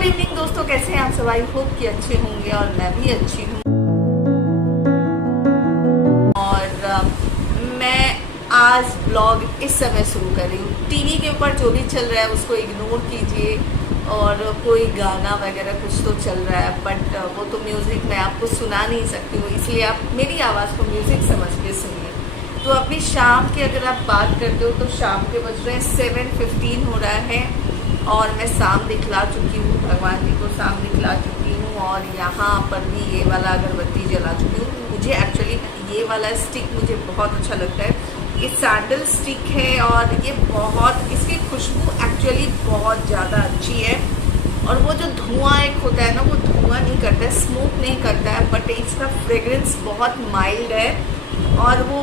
Good evening दोस्तों, कैसे हैं आप सब? आई होप कि अच्छे होंगे और मैं भी अच्छी हूँ। और मैं आज ब्लॉग इस समय शुरू कर रही हूँ। टीवी के ऊपर जो भी चल रहा है उसको इग्नोर कीजिए, और कोई गाना वगैरह कुछ तो चल रहा है, बट वो तो म्यूज़िक मैं आपको सुना नहीं सकती हूँ, इसलिए आप मेरी आवाज़ को म्यूज़िक समझ के सुनिए। तो अभी शाम की अगर आप बात करते हो तो शाम के बज रहे हैं 7:15 हो रहा है, और मैं शाम दिखला चुकी हूँ, भगवान जी को शाम दिखला चुकी हूँ, और यहाँ पर भी ये वाला अगरबत्ती जला चुकी हूँ। मुझे एक्चुअली ये वाला स्टिक मुझे बहुत अच्छा लगता है। ये सैंडल स्टिक है और ये बहुत, इसकी खुशबू एक्चुअली बहुत ज़्यादा अच्छी है, और वो जो धुआं एक होता है ना, वो धुआं नहीं करता है, स्मोक नहीं करता है, बट इसका फ्रेग्रेंस बहुत माइल्ड है। और वो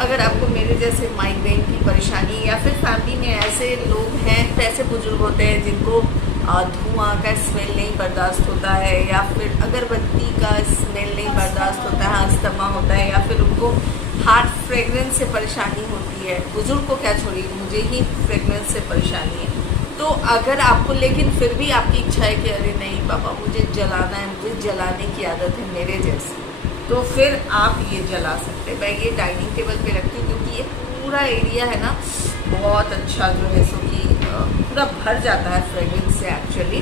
अगर आपको मेरे जैसे माइग्रेन की परेशानी, या फिर फैमिली में ऐसे लोग हैं, ऐसे बुजुर्ग होते हैं जिनको धुआं का स्मेल नहीं बर्दाश्त होता है, या फिर अगरबत्ती का स्मेल नहीं बर्दाश्त होता है, अस्थमा होता है, या फिर उनको हार्ट फ्रेगरेंस से परेशानी होती है, बुजुर्ग को क्या छोड़िए, मुझे ही फ्रेगरेंस से परेशानी है। तो अगर आपको, लेकिन फिर भी आपकी इच्छा है कि अरे नहीं बाबा मुझे जलाना है, मुझे जलाने की आदत है मेरे जैसे, तो फिर आप ये जला सकते हैं। मैं ये डाइनिंग टेबल पे रखती हूँ क्योंकि ये पूरा एरिया है ना, बहुत अच्छा जो है सो कि पूरा भर जाता है फ्रेगरेंस से एक्चुअली।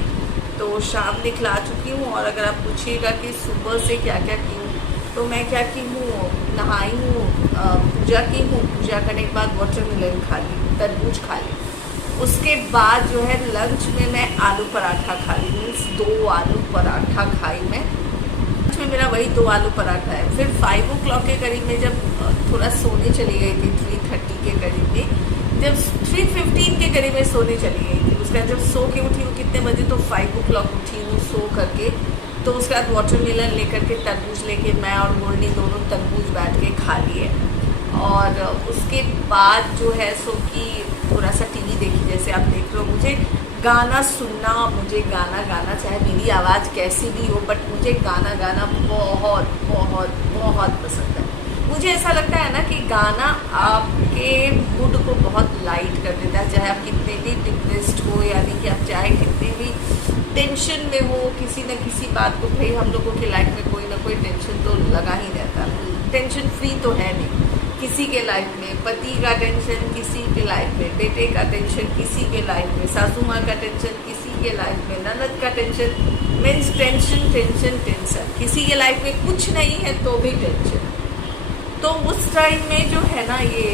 तो शाम दिखला चुकी हूँ, और अगर आप पूछिएगा कि सुबह से क्या क्या की हूँ, तो मैं क्या की हूँ, नहाई हूँ, पूजा की हूँ, पूजा करने के बाद वाटरमेलन खा ली, तरबूज खा ली। उसके बाद जो है लंच में मैं आलू पराठा खा ली, मीन्स 2 आलू पराठा खाई मैं। में मेरा वही 2 आलू पराठा है। फिर 5 o'clock के करीब में जब थोड़ा सोने चली गई थी, 3:30 के करीब में, जब 3:15 के करीब में सोने चली गई थी, उसके बाद जब सो के उठी हूँ कितने बजे, तो 5 o'clock उठी हूँ सो करके। तो उसके बाद वाटरमेलन लेकर के, तरबूज लेके मैं और गोल्डी दोनों तरबूज बैठ के खा लिए। और उसके बाद जो है सो कि थोड़ा सा टीवी देखी, जैसे आप देख रहे हो। मुझे गाना सुनना, मुझे गाना गाना, चाहे मेरी आवाज़ कैसी भी हो, बट मुझे गाना गाना बहुत बहुत बहुत पसंद है। मुझे ऐसा लगता है ना कि गाना आपके मूड को बहुत लाइट कर देता है, चाहे आप कितने भी डिप्रेस्ड हो, यानी कि आप चाहे कितने भी टेंशन में हो किसी न किसी बात को। भाई हम लोगों की लाइफ में कोई ना कोई टेंशन तो लगा ही रहता है, टेंशन फ्री तो है नहीं किसी के लाइफ में। पति का टेंशन किसी के लाइफ में, बेटे का टेंशन किसी के लाइफ में, सासू माँ का टेंशन किसी के लाइफ में, ननद का tension, means tension tension tension, किसी के लाइफ में कुछ नहीं है तो भी टेंशन। तो उस टाइम में जो है ना, ये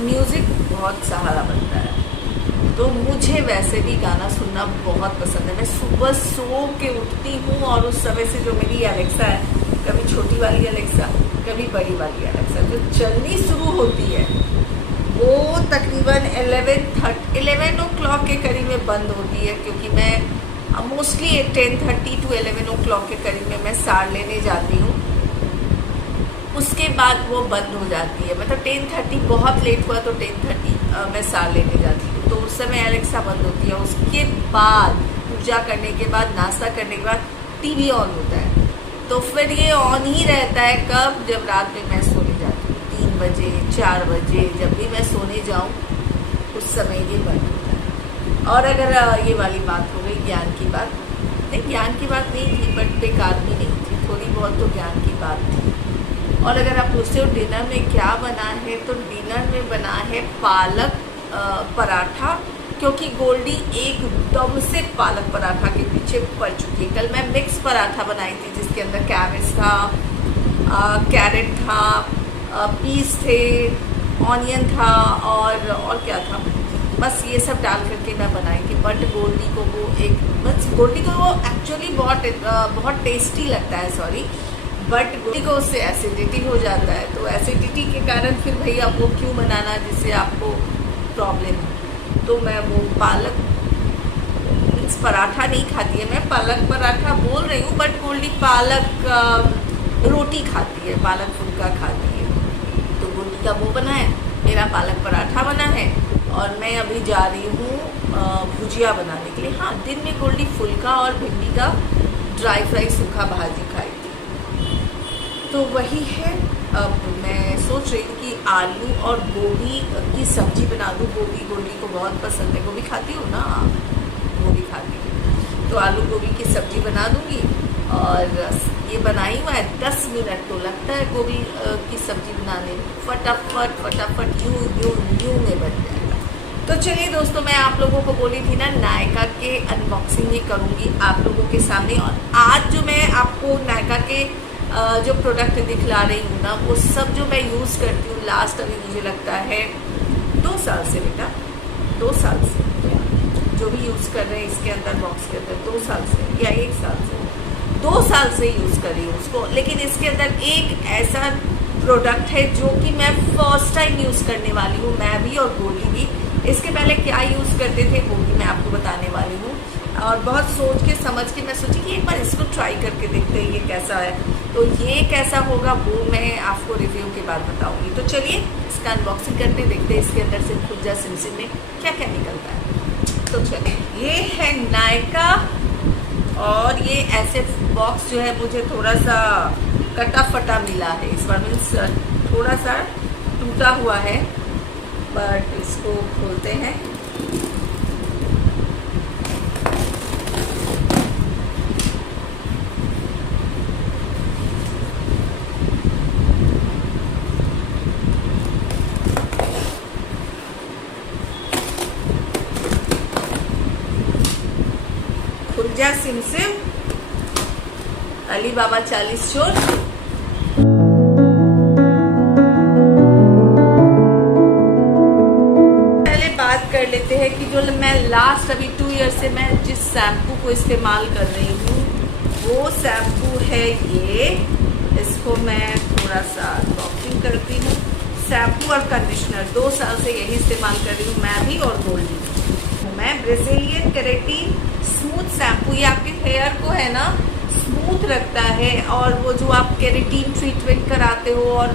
म्यूज़िक बहुत सहारा बनता है। तो मुझे वैसे भी गाना सुनना बहुत पसंद है। मैं सुबह सो के उठती हूँ, और उस समय से जो मेरी एलेक्सा है, कभी छोटी वाली एलेक्सा, कभी बड़ी वाली एलेक्सा, जो चलनी शुरू होती है, वो तकरीबन 11 o'clock के करीब में बंद होती है, क्योंकि मैं मोस्टली 10:30 to 11 o'clock के करीब में मैं साड़ लेने जाती हूँ। उसके बाद वो बंद हो जाती है, मतलब 10:30, बहुत लेट हुआ तो 10:30 मैं साड़ लेने जाती हूँ, तो उस समय एलेक्सा बंद होती है। उसके बाद पूजा करने के बाद, नाश्ता करने के बाद टीवी ऑन होता है। तो फिर ये ऑन ही रहता है कब, जब रात में मैं सोने जाती हूँ, 3 बजे 4 बजे, जब भी मैं सोने जाऊँ उस समय ये बंद होता है। और अगर ये वाली बात हो गई ज्ञान की बात, नहीं ज्ञान की बात नहीं थी, बट बेकार भी नहीं थी, थोड़ी बहुत तो ज्ञान की बात थी। और अगर आप पूछते हो डिनर में क्या बना है, तो डिनर में बना है पालक पराठा, क्योंकि गोल्डी एकदम से पालक पराठा के पीछे पड़ चुकी है। कल मैं मिक्स पराठा बनाई थी, जिसके अंदर कैबेज था, कैरेट था, पीस थे, ऑनियन था, और क्या था, बस ये सब डाल करके मैं बनाई थी। बट गोल्डी को वो बस गोल्डी को वो एक्चुअली बहुत टेस्टी लगता है, सॉरी, बट गोल्डी को उससे एसिडिटी हो जाता है। तो एसिडिटी के कारण फिर भैया वो क्यों बनाना जिससे आपको प्रॉब्लम है। तो मैं वो पालक पराठा नहीं खाती है, मैं पालक पराठा बोल रही हूँ, बट गोल्डी पालक रोटी खाती है, पालक फुल्का खाती है। तो गोल्डी का वो बना है, मेरा पालक पराठा बना है, और मैं अभी जा रही हूँ भुजिया बनाने के लिए। हाँ, दिन में गोल्डी फुल्का और भिंडी का ड्राई फ्राई सूखा भाजी खाई थी, तो वही है। अब मैं सोच रही थी कि आलू और गोभी की सब्जी बना दूँ। गोभी गोल्डी को बहुत पसंद है, गोभी खाती हूँ ना, गोभी खाती हूँ। तो आलू गोभी की सब्जी बना दूंगी। और ये बनाई हुआ है 10 मिनट तो लगता है गोभी की सब्जी बनाने में, फटाफट फटाफट यूं यूं यूं में बन जाएगा। तो चलिए दोस्तों, मैं आप लोगों को बोली थी ना नायका के अनबॉक्सिंग ही करूँगी आप लोगों के सामने। और आज जो मैं आपको नायका के जो प्रोडक्ट दिखला रही हूँ ना, वो सब जो मैं यूज़ करती हूँ लास्ट अभी मुझे लगता है 2 साल से, बेटा 2 साल से जो भी यूज़ कर रहे हैं इसके अंदर बॉक्स के अंदर 2 साल से या 1 साल से, 2 साल से यूज़ कर रही हूँ उसको। लेकिन इसके अंदर एक ऐसा प्रोडक्ट है जो कि मैं फर्स्ट टाइम यूज़ करने वाली हूँ, मैं भी और गोली भी। इसके पहले क्या यूज़ करते थे वो भी मैं आपको बताने वाली हूँ। और बहुत सोच के समझ के मैं सोची कि एक बार इसको ट्राई करके देखते हैं ये कैसा है। तो ये कैसा होगा वो मैं आपको रिव्यू के बाद बताऊंगी। तो चलिए इसका अनबॉक्सिंग करते हैं, देखते हैं इसके अंदर से खुज्जा सिमसिम में क्या क्या निकलता है। तो चलिए, ये है नायका और ये ऐसे बॉक्स जो है मुझे थोड़ा सा कटा फटा मिला है इस बार, मीन्स थोड़ा सा टूटा हुआ है। बट इसको खोलते हैं। खुज्जा सिमसिम अली बाबा 40 चोर। पहले बात कर लेते हैं कि जो मैं लास्ट अभी 2 ईयर से मैं जिस शैम्पू को इस्तेमाल कर रही हूँ वो शैम्पू है ये। इसको मैं थोड़ा सा अनबॉक्सिंग करती हूँ। शैम्पू और कंडीशनर 2 साल से यही इस्तेमाल कर रही हूँ मैं भी और गोल्डी। मैं ब्राजीलियन केराटिन स्मूथ शैम्पू, ये आपके हेयर को है ना स्मूथ रखता है। और वो जो आप केराटिन ट्रीटमेंट कराते हो और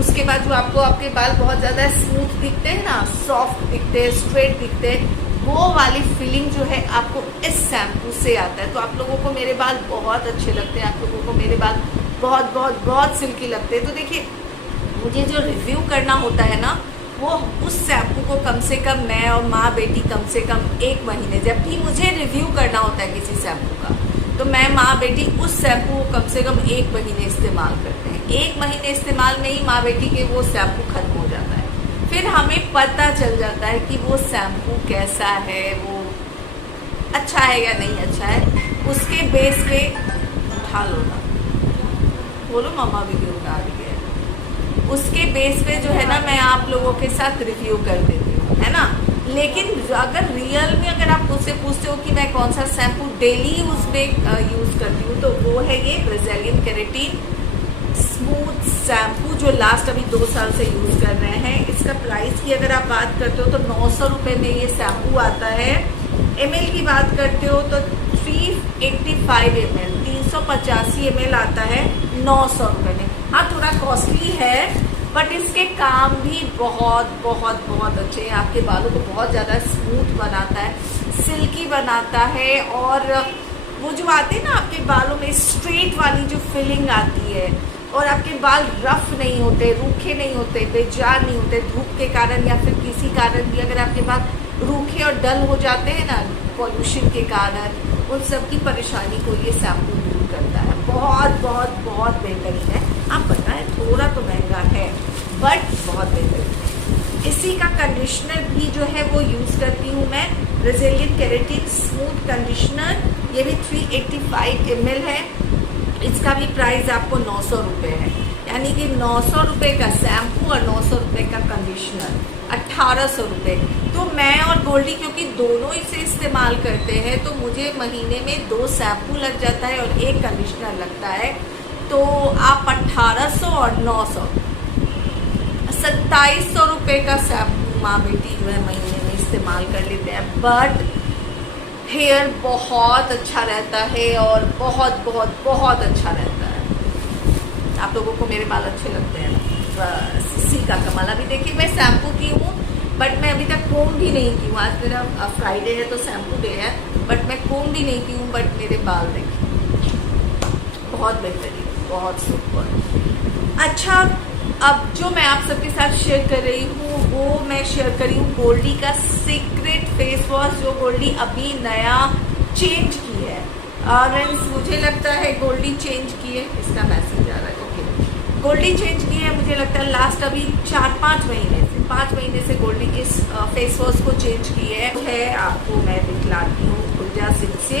उसके बाद जो आपको आपके बाल बहुत ज़्यादा स्मूथ दिखते हैं ना, सॉफ्ट दिखते हैं, स्ट्रेट दिखते हैं, वो वाली फीलिंग जो है आपको इस शैम्पू से आता है। तो आप लोगों को मेरे बाल बहुत अच्छे लगते हैं, आप लोगों को मेरे बाल बहुत बहुत बहुत सिल्की लगते हैं। तो देखिए, मुझे जो रिव्यू करना होता है ना, वो उस शैम्पू को कम से कम मैं और माँ बेटी कम से कम 1 महीने, जब भी मुझे रिव्यू करना होता है किसी शैम्पू का, तो मैं माँ बेटी उस शैम्पू को कम से कम 1 महीने इस्तेमाल करते हैं। 1 महीने इस्तेमाल में ही माँ बेटी के वो शैम्पू खत्म हो जाता है। फिर हमें पता चल जाता है कि वो शैम्पू कैसा है, वो अच्छा है या नहीं अच्छा है। उसके बेस पे उठा लो ना, बोलो मम्मा वीडियो उठा रही है। उसके बेस पे जो है ना मैं आप लोगों के साथ रिव्यू कर देती हूँ, है ना। लेकिन अगर रियल में अगर आप मुझसे पूछते हो कि मैं कौन सा शैम्पू डेली यूज़ में यूज़ करती हूँ, तो वो है ये ब्राजीलियन केराटिन स्मूथ शैम्पू जो लास्ट अभी 2 साल से यूज़ कर रहे हैं। इसका प्राइस की अगर आप बात करते हो तो 900 रुपये में ये शैम्पू आता है। ml की बात करते हो तो 385 ml 385 ml आता है 900 रुपये में। हाँ, थोड़ा कॉस्टली है बट इसके काम भी बहुत बहुत बहुत अच्छे हैं। आपके बालों को बहुत ज़्यादा स्मूथ बनाता है, सिल्की बनाता है। और वो जो आते हैं ना आपके बालों में स्ट्रेट वाली जो फीलिंग आती है, और आपके बाल रफ नहीं होते, रूखे नहीं होते, बेजार नहीं होते धूप के कारण या फिर किसी कारण भी। अगर आपके बाल रूखे और डल हो जाते हैं ना पॉल्यूशन के कारण, उन सब की परेशानी को ये शैम्पू दूर करता है। बहुत बहुत बहुत बेहतरीन है। आप पता है थोड़ा तो महंगा है बट बहुत बेहतरीन है। इसी का कंडीशनर भी जो है वो यूज़ करती हूँ मैं, ब्राजीलियन केराटिन स्मूथ कंडीशनर। ये भी 385 ml है। इसका भी प्राइस आपको 900 रुपये है, यानी कि 900 रुपये का शैम्पू और 900 रुपये का कंडीशनर, 1800 रुपये। तो मैं और गोल्डी क्योंकि दोनों इसे इस्तेमाल करते हैं तो मुझे महीने में 2 शैम्पू लग जाता है और 1 कंडीशनर लगता है। तो आप 1800 और 900 2700 रुपये का शैम्पू माँ बेटी जो है महीने में इस्तेमाल कर लेते हैं। बट हेयर बहुत अच्छा रहता है और बहुत बहुत बहुत अच्छा रहता है। आप लोगों को मेरे बाल अच्छे लगते हैं ना, बस इसी का कमाल। अभी देखिए मैं शैम्पू की हूँ बट मैं अभी तक कोम भी नहीं की हूँ। आज मेरा फ्राइडे है तो शैम्पू डे है, बट मैं कोम भी नहीं की हूँ। बट मेरे बाल देखिए बहुत बेहतरीन, बहुत सुपर। अच्छा, अब जो मैं आप सबके साथ शेयर कर रही हूँ वो मैं शेयर कर रही हूँ गोल्डी का सीक्रेट फेस वॉश, जो गोल्डी अभी नया चेंज की है। मीन्स मुझे लगता है गोल्डी चेंज की है, इसका मैसेज आ रहा है। ओके, गोल्डी चेंज की है मुझे लगता है लास्ट अभी 4-5 महीने से, 5 महीने से गोल्डी इस फेस वॉश को चेंज की है। आपको मैं दिखलाती हूँ ऊर्जा सिल्क से,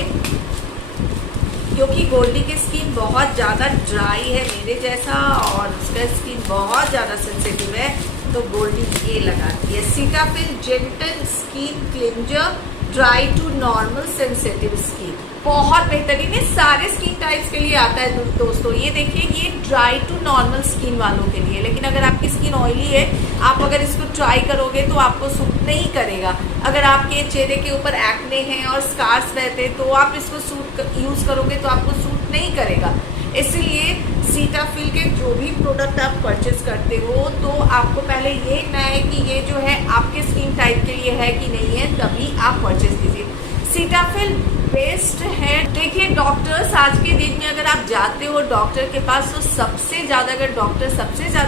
क्योंकि गोल्डी की स्किन बहुत ज़्यादा ड्राई है मेरे जैसा और उसका स्किन बहुत ज़्यादा सेंसिटिव है, तो गोल्डी ये लगाती है Cetaphil gentle skin cleanser dry to normal sensitive skin. बहुत बेहतरीन है, सारे स्किन टाइप्स के लिए आता है दोस्तों। ये देखिए, ये ड्राई टू नॉर्मल स्किन वालों के लिए, लेकिन अगर आपकी स्किन ऑयली है, आप अगर इसको ट्राई करोगे तो आपको सूट नहीं करेगा। अगर आपके चेहरे के ऊपर एक्ने हैं और स्कार्स रहते हैं तो आप इसको यूज़ करोगे तो आपको सूट नहीं करेगा। इसलिए सीटाफिल के जो भी प्रोडक्ट आप परचेस करते हो तो आपको पहले ये देखना है कि ये जो है आपके स्किन टाइप के लिए है कि नहीं है, तभी आप परचेस कीजिए। सीटाफिल बेस्ट है। देखिए, डॉक्टर्स आज के दिन में अगर आप जाते हो डॉक्टर के पास तो सबसे ज़्यादा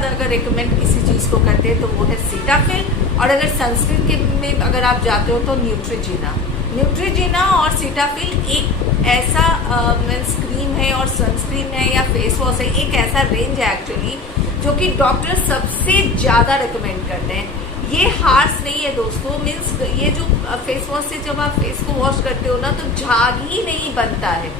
अगर रिकमेंड किसी चीज़ को करते हैं तो वो है सीटाफिल, और अगर सनस्क्रीन में अगर आप जाते हो तो न्यूट्रीजिना और सीटाफिल एक ऐसा मीन्स क्रीम है और सनस्क्रीन है या फेस वॉश है, एक ऐसा रेंज है एक्चुअली जो कि डॉक्टर सबसे ज़्यादा रिकमेंड करते हैं। ये हार्श नहीं है दोस्तों, मीन्स ये जो फेस वॉश से जब आप फेस को वॉश करते हो ना तो झाग ही नहीं बनता है।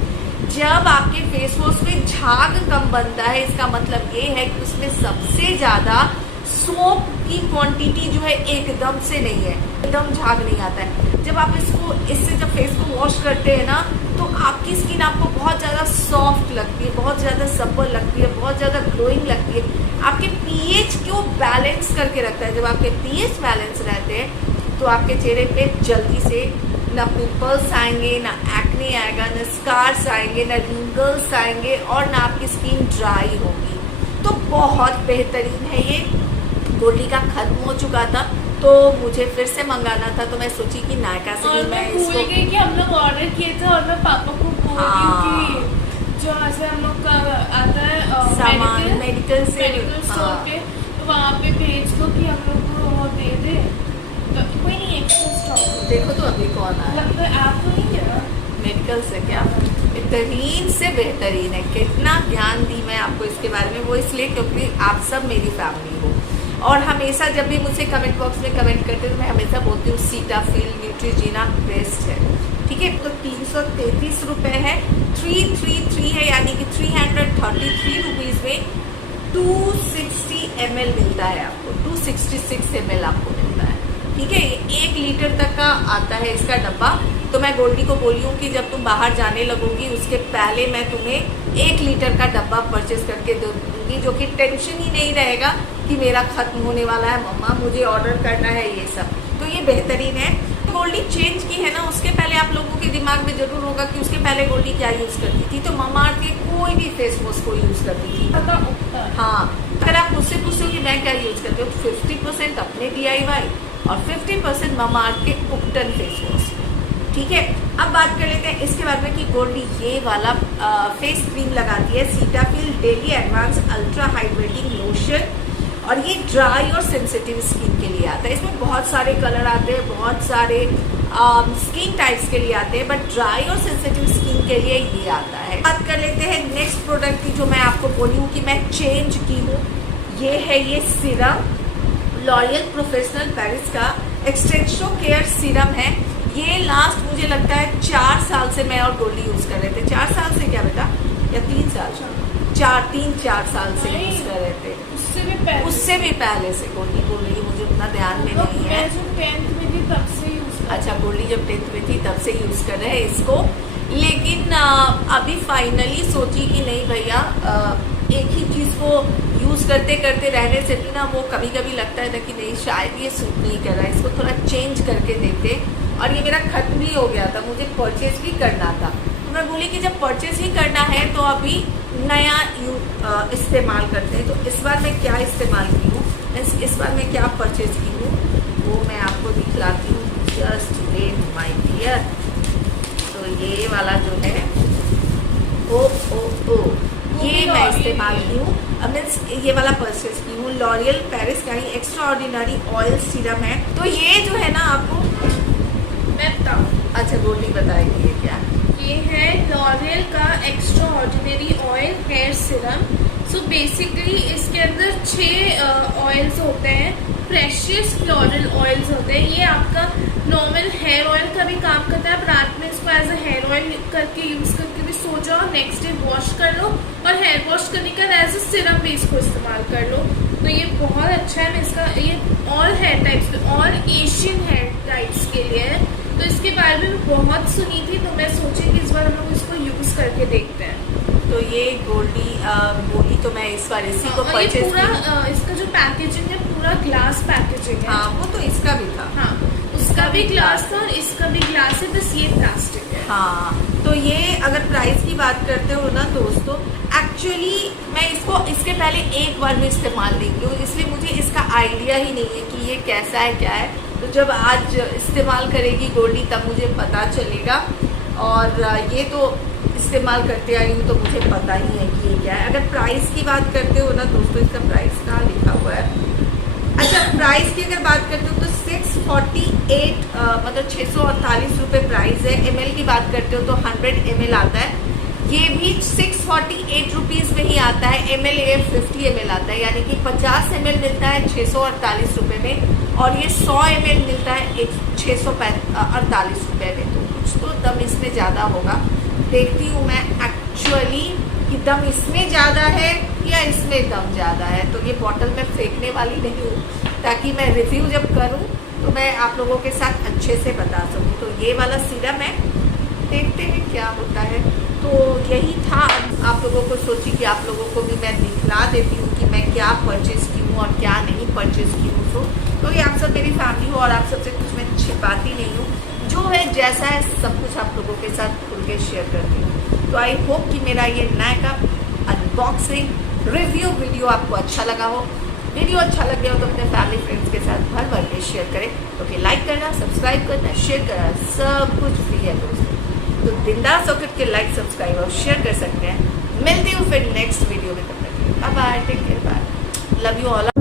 जब आपके फेस वॉश में झाग कम बनता है, इसका मतलब ये है कि उसमें सबसे ज़्यादा सोप की क्वांटिटी जो है एकदम से नहीं है, एकदम झाग नहीं आता है। जब आप इससे जब फेस को वॉश करते हैं ना तो आपकी स्किन आपको बहुत ज़्यादा सॉफ्ट लगती है, बहुत ज़्यादा सप्पल लगती है, बहुत ज़्यादा ग्लोइंग लगती है। आपके पीएच को बैलेंस करके रखता है। जब आपके पीएच बैलेंस रहते हैं तो आपके चेहरे पे जल्दी से ना पिंपल्स आएंगे, ना एक्ने आएगा, ना स्कार्स आएंगे, ना रिंकल्स आएंगे और ना आपकी स्किन ड्राई होगी। तो बहुत बेहतरीन है ये। गोल्डी का खत्म हो चुका था तो मुझे फिर से मंगाना था, तो मैं सोची कि नायका से और मैं भूल गई कि हम लोग ऑर्डर किए थे और मैं पापा को बोल रही हूँ कि जो ऐसे हम लोग का आता है सामान मेडिकल स्टोर पे, तो वहाँ पे भेज दो कि हम लोग को वो दे दे। तो कोई नहीं, एक्स्ट्रा स्टॉक देखो तो अभी कौन आया, लगता है आप तो नहीं है मेडिकल से। क्या बेहतरीन से बेहतरीन है, कितना ज्ञान दी मैं आपको इसके बारे में, वो इसलिए क्योंकि आप सब मेरी फैमिली हो। और हमेशा जब भी मुझसे कमेंट बॉक्स में कमेंट करते हैं तो मैं हमेशा बोलती हूँ सीटाफिल न्यूट्रीजिना बेस्ट है। ठीक है, तो 333 रुपये है, 333 है, यानी कि 333 रुपीज़ में 260 ml मिलता है आपको, 266 ml आपको मिलता है। ठीक है, ये 1 लीटर तक का आता है इसका डब्बा। तो मैं गोल्डी को बोली हूँ कि जब तुम बाहर जाने लगोगी उसके पहले मैं तुम्हें 1 लीटर का डब्बा परचेस करके दे दूँगी, जो कि टेंशन ही नहीं रहेगा कि मेरा ख़त्म होने वाला है, मम्मा मुझे ऑर्डर करना है ये सब। तो ये बेहतरीन है। गोल्डी चेंज की है ना, उसके पहले आप लोगों के दिमाग में ज़रूर होगा कि उसके पहले गोल्डी क्या यूज़ करती थी। तो ममाअर्थ के कोई भी फेस वॉश को यूज़ करती थी। हाँ, अगर आप मुझसे पूछो कि मैं क्या यूज़ करती हूँ तो 50% अपने DIY और 50% ममाअर्थ के उपटन फेस वॉश। ठीक है, अब बात कर लेते हैं इसके बारे में कि गोल्डी ये वाला फेस क्रीम लगाती है Cetaphil daily advance ultra hydrating lotion, और ये ड्राई और सेंसिटिव स्किन के लिए आता है। इसमें बहुत सारे कलर आते हैं, बहुत सारे स्किन टाइप्स के लिए आते हैं, बट ड्राई और सेंसिटिव स्किन के लिए ये आता है। बात कर लेते हैं नेक्स्ट प्रोडक्ट की, जो मैं आपको बोली हूँ कि मैं चेंज की हूँ। ये है ये सीरम, लॉरियल प्रोफेशनल पेरिस का एक्सटेंशो केयर सीरम है। ये लास्ट मुझे लगता है 4 साल से मैं और गोल्डी यूज़ कर रहे थे। 4 साल से क्या बेटा, या 3 साल, 3-4 साल से यूज़ कर रहे थे। उससे भी पहले से गोल्डी बोल रही है, मुझे उतना ध्यान में नहीं है। मैं जब 10th में थी तब से यूज़। अच्छा, गोल्डी जब 10th में थी तब से यूज़ कर रहे हैं इसको, लेकिन अभी फाइनली सोची कि नहीं भैया, एक ही चीज़ को यूज़ करते करते रहने से भी ना वो कभी कभी लगता है ना कि नहीं शायद ये सूट नहीं कर रहा है, इसको थोड़ा चेंज करके देते। और ये मेरा खत्म भी हो गया था, मुझे परचेज भी करना था। तो मैं बोली कि जब परचेज ही करना है तो अभी नया इस्तेमाल करते हैं। तो इस बार मैं क्या इस्तेमाल की हूँ, इस बार मैं क्या परचेज की हूँ वो मैं आपको दिखलाती हूँ। Just wait my dear. तो ये वाला जो है ये मैं इस्तेमाल की हूँ, मीन्स ये वाला परचेज की हूँ। लॉरियल पेरिस का ही एक्स्ट्रा ऑर्डिनरी ऑयल सीरम है। तो ये जो है ना आपको मैं बताऊँ, अच्छा गोल्डी बताएगी ये क्या है। Oil hair serum. So basically इसके अंदर 6 ऑयल्स होते हैं, प्रेशियस फ्लोरल ऑयल्स होते हैं। ये आपका नॉर्मल हेयर ऑयल का भी काम करता है। आप रात में इसको एज अ हेयर ऑयल करके यूज़ करके भी सो जाओ, नेक्स्ट डे वॉश कर लो और हेयर वॉश करने का एज अ सीरम भी इसको इस्तेमाल कर लो। तो ये बहुत अच्छा है। मैं इसका ये all hair types, all Asian hair types के लिए है। तो इसके बारे में बहुत सुनी थी, तो मैं सोची कि इस बार हम लोग इसको यूज़ करके देखते हैं। तो ये गोल्डी बोली तो मैं इस बार इसी को ये परचेज पूरा इसका जो पैकेजिंग है पूरा ग्लास पैकेजिंग है। हाँ, वो तो इसका भी था। हाँ, उसका भी ग्लास था और इसका भी ग्लास है, बस ये प्लास्टिक है। हाँ, तो ये अगर प्राइस की बात करते हो ना दोस्तों, एक्चुअली मैं इसको इसके पहले एक बार भी इस्तेमाल नहीं की हूँ, इसलिए मुझे इसका आइडिया ही नहीं है कि ये कैसा है क्या है। तो जब आज इस्तेमाल करेगी गोल्डी तब मुझे पता चलेगा। और ये तो इस्तेमाल करते आई हूँ तो मुझे पता ही है कि ये क्या है। अगर प्राइस की बात करते हो ना दोस्तों, इसका प्राइस कहाँ लिखा हुआ है? अच्छा, प्राइस की अगर बात करते हो तो 648 मतलब 648 रुपये प्राइस है। ml की बात करते हो तो 100 ml आता है, ये भी 648 रुपीज़ में ही आता है। ml ये 50 ml आता है, यानी कि 50 ml मिलता है 648 रुपये में और ये 100 ml मिलता है 648 रुपये में। तो कुछ तो दम इसमें ज़्यादा होगा। देखती हूँ मैं एक्चुअली कि दम इसमें ज़्यादा है या इसमें दम ज़्यादा है। तो ये बॉटल में फेंकने वाली नहीं हूँ, ताकि मैं रिव्यू जब करूँ तो मैं आप लोगों के साथ अच्छे से बता सकूँ। तो ये वाला सीरम है, देखते हैं क्या होता है। तो यही था, आप लोगों को सोची कि आप लोगों को भी मैं दिखला देती हूँ कि मैं क्या परचेज़ की हूँ और क्या नहीं परचेज़ की हूँ। तो ये आप सब मेरी फैमिली हो और आप सबसे कुछ मैं छिपाती नहीं हूँ, जो है जैसा है सब कुछ आप लोगों के साथ खुल के शेयर करती हूँ। तो आई होप कि मेरा ये नया का अनबॉक्सिंग रिव्यू वीडियो आपको अच्छा लगा हो। वीडियो अच्छा लग गया हो तो अपने फैमिली फ्रेंड्स के साथ भर भर के शेयर करें। ओके, लाइक करना, सब्सक्राइब करना, शेयर करना, सब कुछ फ्री है दोस्तों। तो बिंदास होकर के लाइक, सब्सक्राइब और शेयर कर सकते हैं। मिलती हूँ फिर नेक्स्ट वीडियो में, तब तक bye bye, take care, bye, love you all.